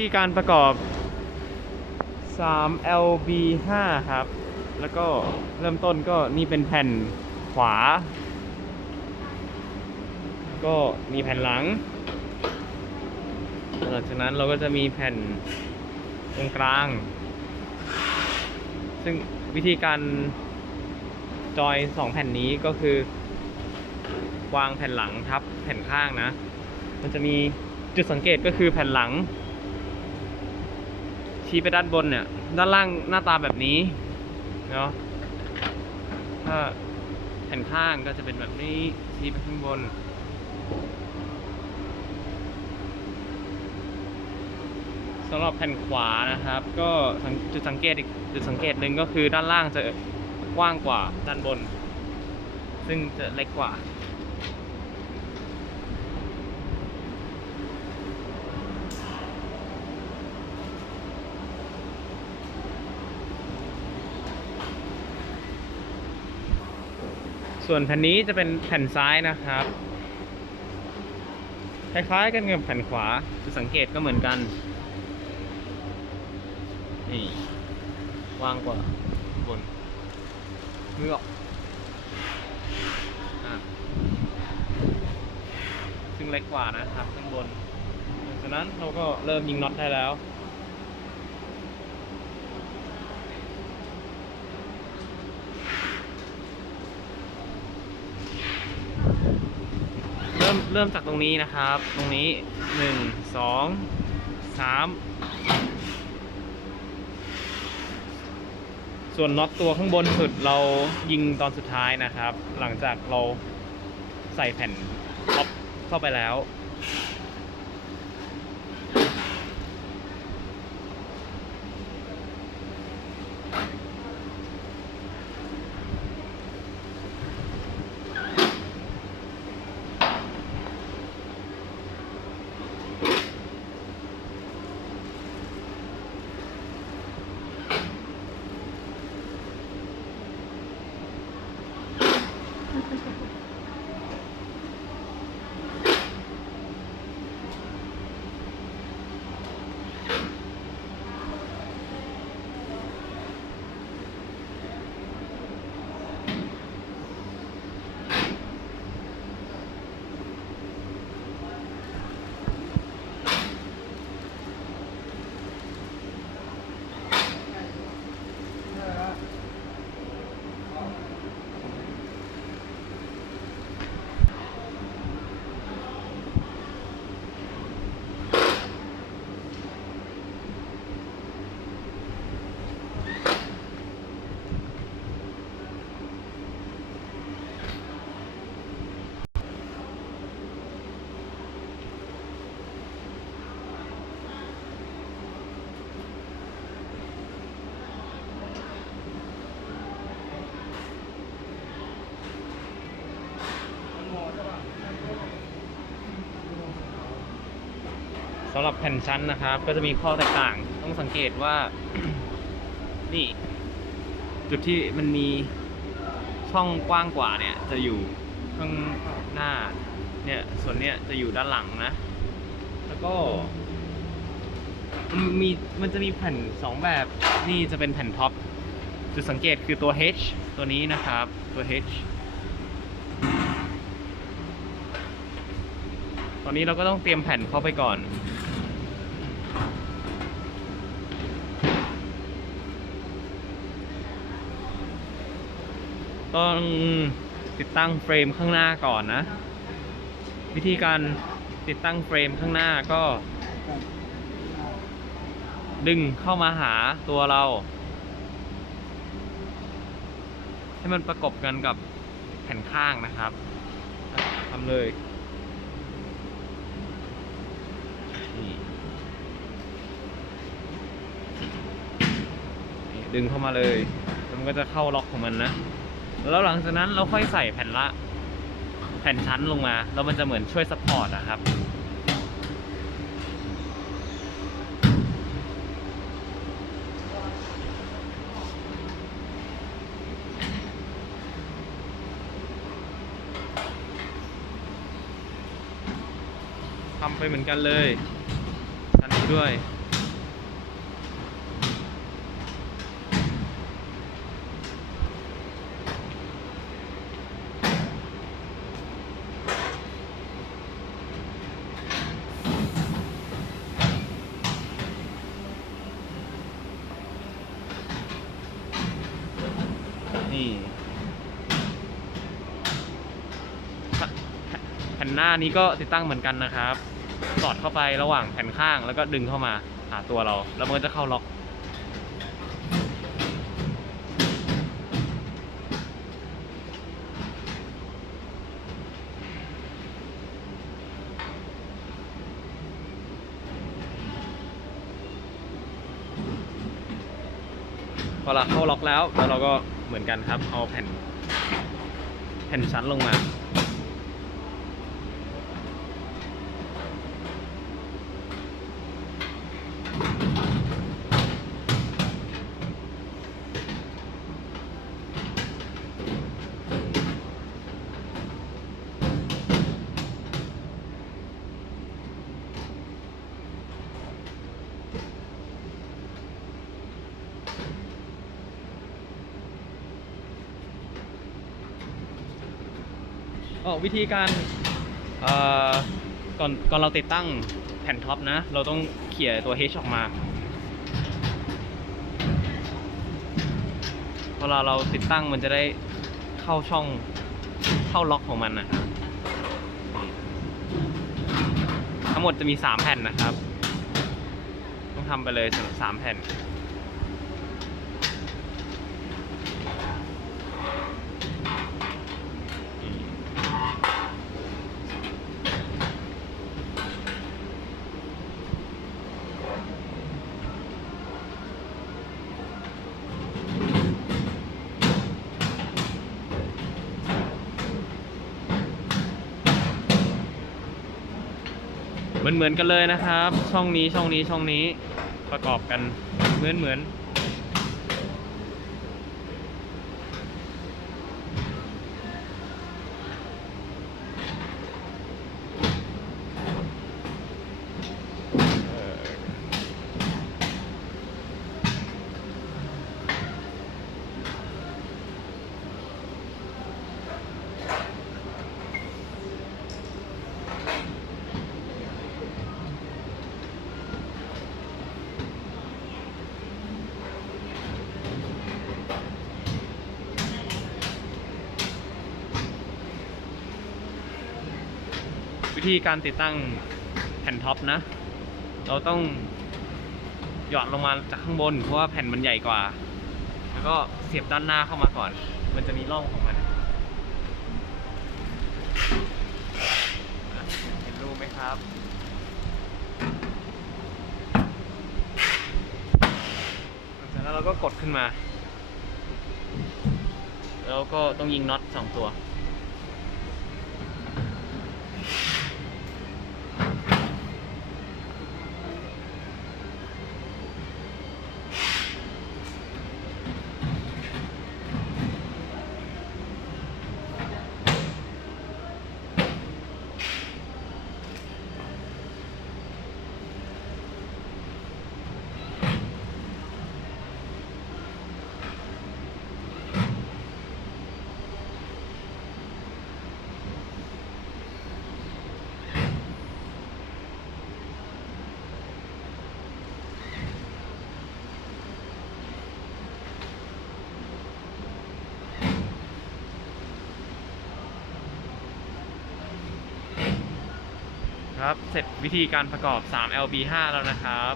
ธีการประกอบ 3 LB 5 ครับ แล้วก็เริ่มต้นก็นี่เป็นแผ่นขวา ก็มีแผ่นหลัง หลังจากนั้นเราก็จะมีแผ่นตรงกลาง ซึ่งวิธีการจอยสองแผ่นนี้ก็คือ วางแผ่นหลังทับแผ่นข้างนะ มันจะมีจุดสังเกตก็คือแผ่นหลัง ชี้ไปด้านบนเนี่ย ด้านล่างหน้าตาแบบนี้เนาะถ้าแผ่นข้างก็จะเป็นแบบนี้ชี้ไปข้างบน สำหรับแผ่นขวานะครับ ก็จุดสังเกตอีกจุดสังเกตหนึ่งก็คือด้านล่างจะกว้างกว่าด้านบน ซึ่งจะเล็กกว่า ส่วนแผ่นนี้จะเป็นแผ่นซ้ายนะครับ คล้ายๆกันกับแผ่นขวาจุดสังเกตก็เหมือนกัน นี่ว่างกว่าบนมือออกซึ่งเล็กกว่านะครับข้างบนหลังจากนั้นเราก็เริ่มยิงน็อตได้แล้ว ริ่มเริ่มจากตรงนี้นะครับ ตรงนี้หนึ่งสองสามส่วนน็อตตัวข้างบนสุดเรายิงตอนสุดท้ายนะครับ หลังจากเราใส่แผ่นท็อปเข้าไปแล้ว สำหรับแผ่นชั้นนะครับ ก็จะมีข้อแตกต่าง ต้องสังเกตว่า นี่ จุดที่มันมีช่องกว้างกว่าเนี่ย จะอยู่ข้างหน้า เนี่ย ส่วนเนี้ยจะอยู่ด้านหลังนะ แล้วก็มันมีมันจะมีแผ่นสองแบบนี่จะเป็นแผ่นท็อปจุดสังเกตคือตัว H ตัวนี้นะครับ ตัว H ตอนนี้เราก็ต้องเตรียมแผ่นเข้าไปก่อน ต้องติดตั้งเฟรมข้างหน้าก่อนนะ วิธีการติดตั้งเฟรมข้างหน้าก็ ดึงเข้ามาหาตัวเรา ให้มันประกบกันกับแผ่นข้างนะครับทำเลยดึงเข้ามาเลย มันก็จะเข้าล็อกของมันนะ แล้วหลังจากนั้นเราค่อยใส่แผ่นละ แผ่นชั้นลงมา แล้วมันจะเหมือนช่วยซัพพอร์ตนะครับทำไปเหมือนกันเลยชั้นนี้ด้วย หน้านี้ก็ติดตั้งเหมือนกันนะครับ สอดเข้าไประหว่างแผ่นข้างแล้วก็ดึงเข้ามาหาตัวเรา แล้วมันก็จะเข้าล็อก พอเราเข้าล็อกแล้วแล้วเราก็เหมือนกันครับ เอาแผ่น แผ่นชั้นลงมา อ๋อวิธีการเอ่อก่อนก่อนเราติดตั้งแผ่นท็อปนะ เราต้องเขี่ยตัว H ออกมาเวลาเราติดตั้งมันจะได้เข้าช่องเข้าล็อกของมันนะครับทั้งหมดจะมี 3 แผ่นนะครับ ต้องทำไปเลยสำหรับ3แผ่น เหมือนเหมือนกันเลยนะครับ ช่องนี้ช่องนี้ช่องนี้ประกอบกันเหมือนเหมือน วิธีการติดตั้งแผ่นท็อปนะ เราต้องหยอดลงมาจากข้างบน เพราะว่าแผ่นมันใหญ่กว่า แล้วก็เสียบด้านหน้าเข้ามาก่อน มันจะมีร่องของมันเห็นรูไหมครับเสร็จแล้วเราก็กดขึ้นมา แล้วก็ต้องยิงน็อตสองตัว ครับ เสร็จวิธีการประกอบ 3 LB5 แล้วนะครับ